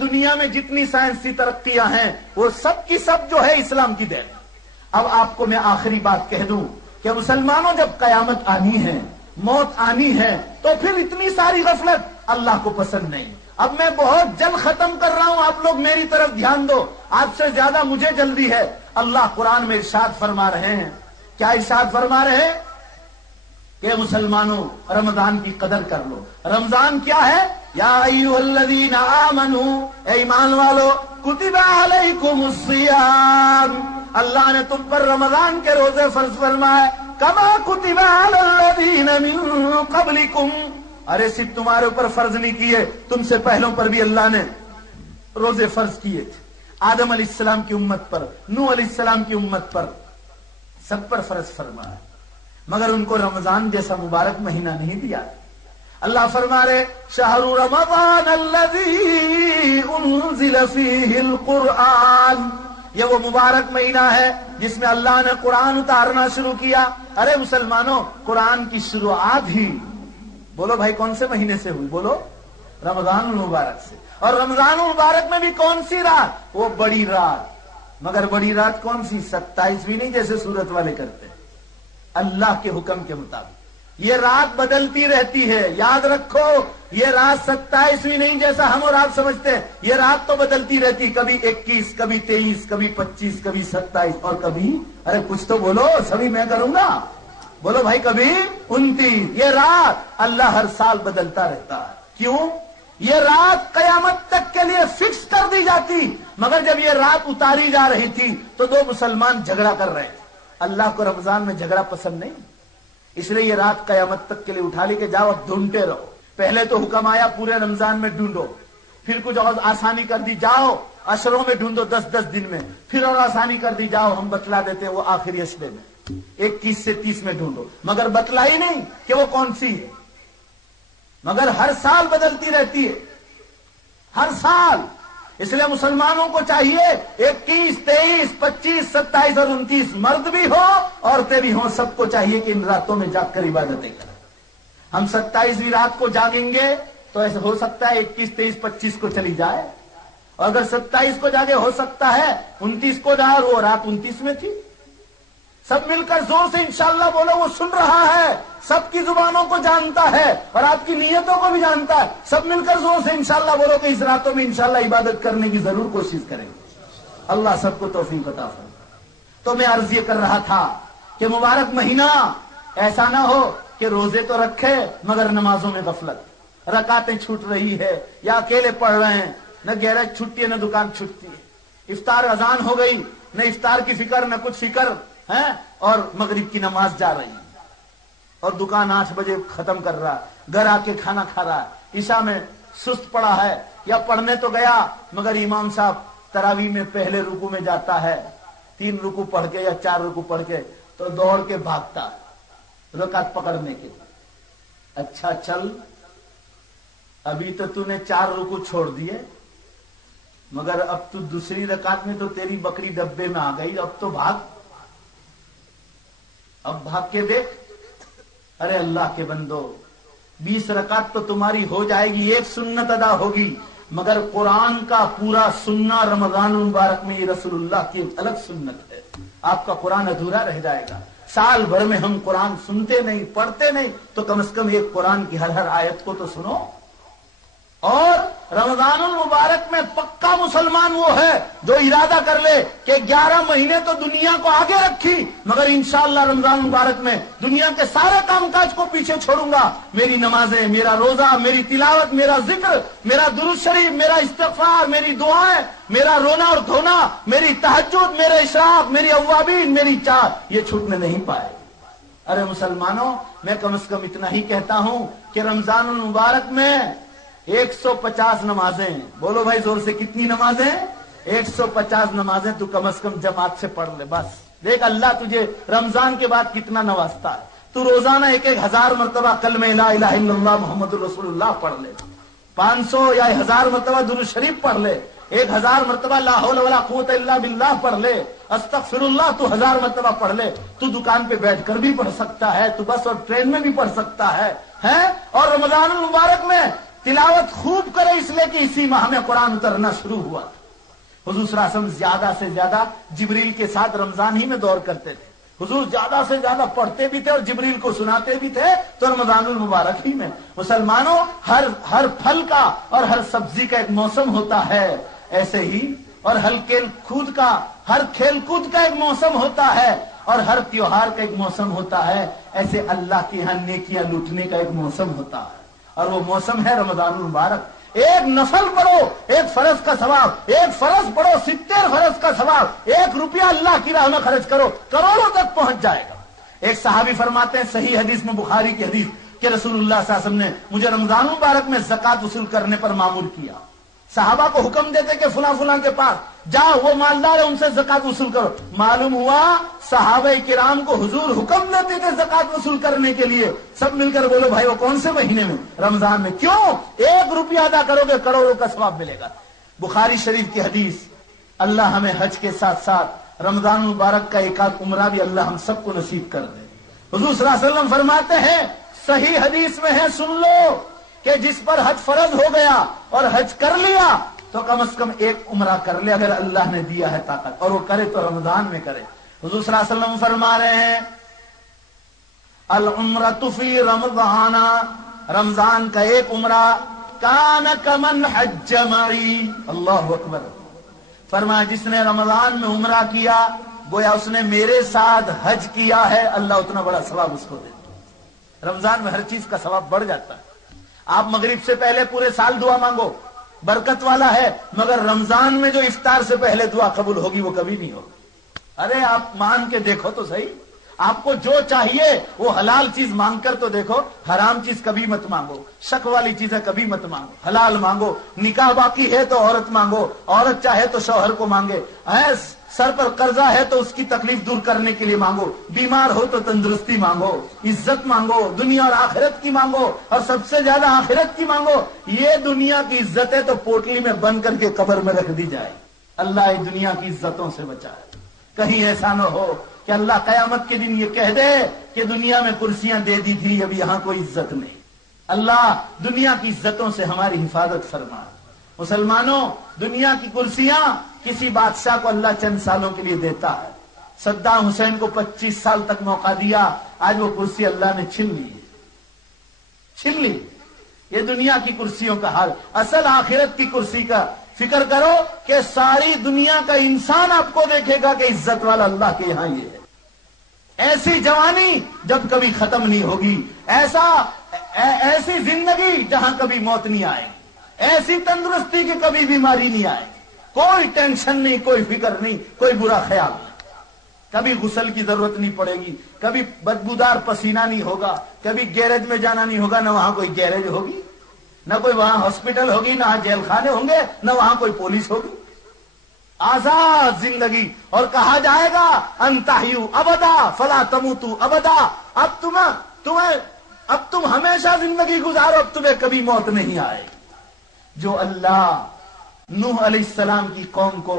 دنیا میں جتنی سائنسی ترقیاں ہیں وہ سب کی سب جو ہے اسلام کی دین. اب آپ کو میں آخری بات کہہ دوں کہ مسلمانوں جب قیامت آنی ہے، موت آنی ہے، تو پھر اتنی ساری غفلت اللہ کو پسند نہیں. اب میں بہت جلد ختم کر رہا ہوں، آپ لوگ میری طرف دھیان دو، آپ سے زیادہ مجھے جلدی ہے. اللہ قرآن میں ارشاد فرما رہے ہیں. کیا ارشاد فرما رہے ہیں؟ کہ مسلمانوں رمضان کی قدر کر لو. رمضان کیا ہے؟ یا ایھا الذین آمنوا، اے ایمان والو، کتب علیکم الصیام، اللہ نے تم پر رمضان کے روزے فرض فرمائے. کما کتب علی الذین من قبلکم، ارے صرف تمہارے اوپر فرض نہیں کیے، تم سے پہلوں پر بھی اللہ نے روزے فرض کیے تھے. آدم علیہ السلام کی امت پر، نوح علیہ السلام کی امت پر، سب پر فرض فرمایا، مگر ان کو رمضان جیسا مبارک مہینہ نہیں دیا. اللہ فرما رہے شہر رمضان الذی انزل فیہ القرآن، یہ وہ مبارک مہینہ ہے جس میں اللہ نے قرآن اتارنا شروع کیا. ارے مسلمانوں، قرآن کی شروعات ہی بولو بھائی کون سے مہینے سے ہوئی؟ بولو رمضان المبارک سے. اور رمضان المبارک میں بھی کون سی رات؟ وہ بڑی رات. مگر بڑی رات کون سی؟ 27ویں نہیں جیسے سورت والے کرتے ہیں، اللہ کے حکم کے مطابق. یہ رات بدلتی رہتی ہے، یاد رکھو، یہ رات 27ویں نہیں جیسا ہم اور آپ سمجھتے ہیں. یہ رات تو بدلتی رہتی، کبھی 21، کبھی 23، کبھی 25، کبھی 27، اور کبھی، ارے کچھ تو بولو، سبھی میں کروں گا، بولو بھائی، کبھی 29. یہ رات اللہ ہر سال بدلتا رہتا ہے. کیوں؟ یہ رات قیامت تک کے لیے فکس کر دی جاتی. مگر جب یہ رات اتاری جا رہی تھی تو دو مسلمان جھگڑا کر رہے تھے. اللہ کو رمضان میں جھگڑا پسند نہیں، اس لیے یہ رات قیامت تک کے لیے اٹھا لی کہ جاؤ اب ڈھونڈتے رہو. پہلے تو حکم آیا پورے رمضان میں ڈھونڈو، پھر کچھ اور آسانی کر دی، جاؤ عشروں میں ڈھونڈو، 10 دن میں، پھر اور آسانی کر دی، جاؤ ہم بتلا دیتے ہیں وہ آخری عشرے میں 21 سے 30 میں ڈھونڈو. مگر بتلا ہی نہیں کہ وہ کون سی ہے. مگر ہر سال بدلتی رہتی ہے، ہر سال. اس لیے مسلمانوں کو چاہیے 21، 23، 25، 27 اور 29، مرد بھی ہو عورتیں بھی ہوں، سب کو چاہیے کہ ان راتوں میں جاگ کر عبادتیں کریں. ہم 27ویں رات کو جاگیں گے تو ایسا ہو سکتا ہے 21، 23، 25 کو چلی جائے، اور اگر 27 کو جاگے ہو سکتا ہے 29 کو جائے، اور وہ رات 29 میں تھی. سب مل کر زور سے انشاءاللہ بولو، وہ سن رہا ہے، سب کی زبانوں کو جانتا ہے اور آپ کی نیتوں کو بھی جانتا ہے. سب مل کر زور سے انشاءاللہ بولو کہ اس راتوں میں انشاءاللہ عبادت کرنے کی ضرور کوشش کریں گے. اللہ سب کو توفیق عطا فرمائے. تو میں عرض یہ کر رہا تھا کہ مبارک مہینہ ایسا نہ ہو کہ روزے تو رکھے مگر نمازوں میں غفلت، رکعتیں چھوٹ رہی ہے یا اکیلے پڑھ رہے ہیں، نہ گیرج چھٹتی ہے نہ دکان چھٹتی ہے. افطار اذان ہو گئی، نہ افطار کی فکر نہ کچھ فکر ہے، اور مغرب کی نماز جا رہی ہے اور دکان 8 بجے ختم کر رہا ہے، گھر آ کے کھانا کھا رہا ہے. عشاء میں سست پڑا ہے یا پڑھنے تو گیا مگر امام صاحب تراویح میں پہلے رکوع میں جاتا ہے، 3 رکوع پڑھ کے یا 4 رکوع پڑھ کے تو دوڑ کے بھاگتا ہے رکعت پکڑنے کے. اچھا چل، ابھی تو نے 4 رکوع چھوڑ دیے، مگر اب تو دوسری رکعت میں تو تیری بکری ڈبے میں آ گئی، اب تو بھاگ، اب بھاگ کے دیکھ. ارے اللہ کے بندو، 20 رکعت تو تمہاری ہو جائے گی، ایک سنت ادا ہوگی، مگر قرآن کا پورا سننا رمضان المبارک میں یہ رسول اللہ کی الگ سنت ہے. آپ کا قرآن ادھورا رہ جائے گا. سال بھر میں ہم قرآن سنتے نہیں، پڑھتے نہیں، تو کم از کم ایک قرآن کی ہر آیت کو تو سنو. اور رمضان المبارک میں پکا مسلمان وہ ہے جو ارادہ کر لے کہ 11 مہینے تو دنیا کو آگے رکھی مگر انشاءاللہ رمضان المبارک میں دنیا کے سارے کام کاج کو پیچھے چھوڑوں گا. میری نمازیں، میرا روزہ، میری تلاوت، میرا ذکر، میرا درود شریف، میرا استغفار، میری دعائیں، میرا رونا اور دھونا، میری تہجد، میرے اشراق، میری اوابین، میری چاہت، یہ چھوٹنے نہیں پائے. ارے مسلمانوں، میں کم از کم اتنا ہی کہتا ہوں کہ رمضان المبارک میں 150 نمازیں، بولو بھائی زور سے، کتنی نمازیں؟ 150 نمازیں تو کم از کم جماعت سے پڑھ لے. بس دیکھ اللہ تجھے رمضان کے بعد کتنا نوازتا ہے. تو روزانہ 1000 مرتبہ کلمہ لا الہ الا اللہ محمد رسول اللہ پڑھ لے، 500 یا 1000 مرتبہ درود شریف پڑھ لے، 1000 مرتبہ لا حول ولا قوت الا باللہ پڑھ لے، استغفر اللہ تو 1000 مرتبہ پڑھ لے. تو دکان پہ بیٹھ کر بھی پڑھ سکتا ہے، تو بس اور ٹرین میں بھی پڑھ سکتا ہے. اور رمضان المبارک میں تلاوت خوب کرے اس لیے کہ اسی ماہ میں قرآن اترنا شروع ہوا تھا۔ حضور صلی اللہ علیہ وسلم زیادہ سے زیادہ جبریل کے ساتھ رمضان ہی میں دور کرتے تھے۔ حضور زیادہ سے زیادہ پڑھتے بھی تھے اور جبریل کو سناتے بھی تھے تو رمضان المبارک ہی میں۔ مسلمانوں، ہر پھل کا اور ہر سبزی کا ایک موسم ہوتا ہے، ایسے ہی اور ہر کھیل کود کا ایک موسم ہوتا ہے اور ہر تیوہار کا ایک موسم ہوتا ہے، ایسے اللہ کے یہاں نیکیاں لوٹنے کا ایک موسم ہوتا ہے اور وہ موسم ہے رمضان المبارک۔ ایک نفل پڑھو، ایک فرض کا ثواب، ایک فرض پڑھو 70 فرض کا ثواب، 1 روپیہ اللہ کی راہ میں خرچ کرو، کروڑوں تک پہنچ جائے گا۔ ایک صحابی فرماتے ہیں صحیح حدیث میں، بخاری کی حدیث، کہ رسول اللہ صلی اللہ علیہ وسلم نے مجھے رمضان المبارک میں زکوٰۃ وصول کرنے پر مامور کیا۔ صحابہ کو حکم دیتے کہ فلاں فلاں کے پاس جاؤ، وہ مالدار ہے، ان سے زکوٰۃ وصول کرو۔ معلوم ہوا صحابہ کرام کو حضور حکم دیتے تھے زکوٰۃ وصول کرنے کے لیے۔ سب مل کر بولو بھائی وہ کون سے مہینے میں؟ رمضان میں۔ کیوں؟ 1 روپیہ ادا کرو گے کروڑوں کا ثواب ملے گا۔ بخاری شریف کی حدیث۔ اللہ ہمیں حج کے ساتھ ساتھ رمضان مبارک کا ایک آدھ عمرہ بھی اللہ ہم سب کو نصیب کر دے۔ حضور صلی اللہ علیہ وسلم فرماتے ہیں، صحیح حدیث میں ہے، سن لو، کہ جس پر حج فرض ہو گیا اور حج کر لیا تو کم از کم 1 عمرہ کر لے اگر اللہ نے دیا ہے طاقت، اور وہ کرے تو رمضان میں کرے۔ حضور صلی اللہ علیہ وسلم فرما رہے ہیں، العمرۃ فی رمضان، رمضان کا 1 عمرہ کان کمن حج معی، اللہ اکبر، فرمایا جس نے رمضان میں عمرہ کیا گویا اس نے میرے ساتھ حج کیا ہے، اللہ اتنا بڑا ثواب اس کو دے۔ رمضان میں ہر چیز کا ثواب بڑھ جاتا ہے۔ آپ مغرب سے پہلے پورے سال دعا مانگو، برکت والا ہے، مگر رمضان میں جو افطار سے پہلے دعا قبول ہوگی وہ کبھی نہیں ہوگی۔ ارے آپ مان کے دیکھو تو صحیح، آپ کو جو چاہیے وہ حلال چیز مانگ کر تو دیکھو، حرام چیز کبھی مت مانگو، شک والی چیزیں کبھی مت مانگو، حلال مانگو۔ نکاح باقی ہے تو عورت مانگو، عورت چاہے تو شوہر کو مانگے، سر پر قرضہ ہے تو اس کی تکلیف دور کرنے کے لیے مانگو، بیمار ہو تو تندرستی مانگو، عزت مانگو، دنیا اور آخرت کی مانگو، اور سب سے زیادہ آخرت کی مانگو۔ یہ دنیا کی عزت ہے تو پوٹلی میں بند کر کے قبر میں رکھ دی جائے۔ اللہ اس دنیا کی عزتوں سے بچائے، کہیں ایسا نہ ہو کہ اللہ قیامت کے دن یہ کہہ دے کہ دنیا میں کرسیاں دے دی تھی اب یہاں کوئی عزت نہیں۔ اللہ دنیا کی عزتوں سے ہماری حفاظت فرما۔ مسلمانوں، دنیا کی کرسیاں کسی بادشاہ کو اللہ چند سالوں کے لیے دیتا ہے۔ صدام حسین کو 25 سال تک موقع دیا، آج وہ کرسی اللہ نے چھین لی۔ یہ دنیا کی کرسیوں کا حال۔ اصل آخرت کی کرسی کا فکر کرو کہ ساری دنیا کا انسان آپ کو دیکھے گا کہ عزت والا اللہ کے یہاں یہ ہے۔ ایسی جوانی جب کبھی ختم نہیں ہوگی، ایسی زندگی جہاں کبھی موت نہیں آئے گی، ایسی تندرستی کی کبھی بیماری نہیں آئے گی، کوئی ٹینشن نہیں، کوئی فکر نہیں، کوئی برا خیال نہیں، کبھی غسل کی ضرورت نہیں پڑے گی، کبھی بدبودار پسینہ نہیں ہوگا، کبھی گیرج میں جانا نہیں ہوگا، نہ وہاں کوئی گیرج ہوگی، نہ کوئی وہاں ہاسپٹل ہوگی، نہ جیل خانے ہوں گے، نہ وہاں کوئی پولیس ہوگی۔ آزاد زندگی، اور کہا جائے گا انتحیو ابدا فلا تموتو ابدا، اب تم ہمیشہ زندگی گزارو، اب تمہیں کبھی موت نہیں آئے۔ جو اللہ نوح علیہ السلام کی قوم کو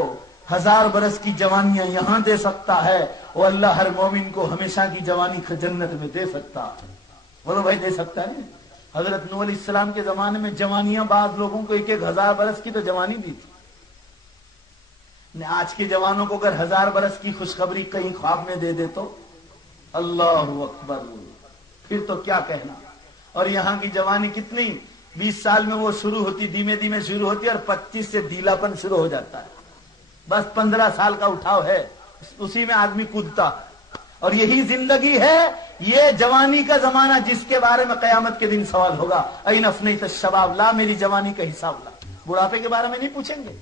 1000 برس کی جوانیاں یہاں دے سکتا ہے، وہ اللہ ہر مومن کو ہمیشہ کی جوانی جنت میں دے سکتا ہے۔ بولو بھائی دے سکتا ہے۔ حضرت نوح علیہ السلام کے زمانے میں جوانیاں بعض لوگوں کو 1000 برس کی تو جوانی دی تھی۔ آج کے جوانوں کو اگر 1000 برس کی خوشخبری کہیں خواب میں دے دے تو اللہ اکبر، پھر تو کیا کہنا۔ اور یہاں کی جوانی کتنی 20 سال میں وہ شروع ہوتی، دھیمے دھیمے شروع ہوتی، اور 25 سے ڈھیلاپن شروع ہو جاتا ہے۔ بس 15 سال کا اٹھاؤ ہے، اسی میں آدمی کودتا۔ اور یہی زندگی ہے، یہ جوانی کا زمانہ جس کے بارے میں قیامت کے دن سوال ہوگا، این افنیت الشباب، لا میری جوانی کا حساب لا۔ بڑھاپے کے بارے میں نہیں پوچھیں گے،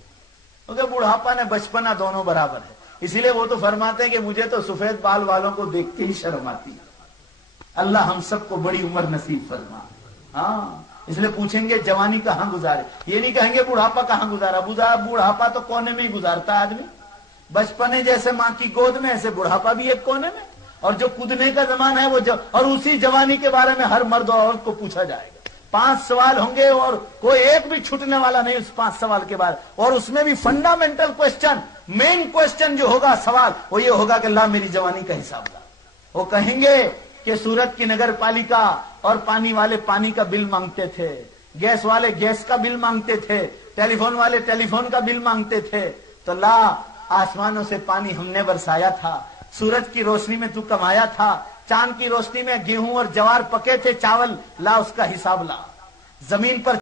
کیونکہ بڑھاپا نے بچپنا دونوں برابر ہے۔ اسی لیے وہ تو فرماتے ہیں کہ مجھے تو سفید بال والوں کو دیکھتے ہی شرم آتی ہے۔ اللہ ہم سب کو بڑی عمر نصیب فرما۔ ہاں، اس لیے پوچھیں گے جوانی کہاں گزارے، یہ نہیں کہیں گے بڑھاپا کہاں گزارا۔ بڑھاپا تو کونے میں ہی گزارتا آدمی، بچپنے جیسے ماں کی گود میں، ایسے بڑھاپا بھی ایک کونے میں۔ اور جو کودنے کا زمانہ ہے وہ اور اسی جوانی کے بارے میں ہر مرد اور عورت کو پوچھا جائے گا۔ 5 سوال ہوں گے اور کوئی ایک بھی چھوٹنے والا نہیں اس 5 سوال کے بعد۔ اور اس میں بھی فنڈامنٹل کوشچن، مین کوشچن جو ہوگا سوال وہ یہ ہوگا کہ اللہ میری جوانی کا حساب لا۔ وہ کہیں گے کہ سورت کی نگر پالیکا اور پانی والے پانی کا بل مانگتے تھے، گیس والے گیس کا بل مانگتے تھے، ٹیلی فون والے ٹیلی فون کا بل مانگتے تھے، تو لا آسمانوں سے پانی ہم نے برسایا تھا، سورج کی روشنی میں تو کمایا تھا، چاند کی روشنی میں گیہوں اور جوار پکے تھے، چاول لا اس کا حساب لا، زمین پر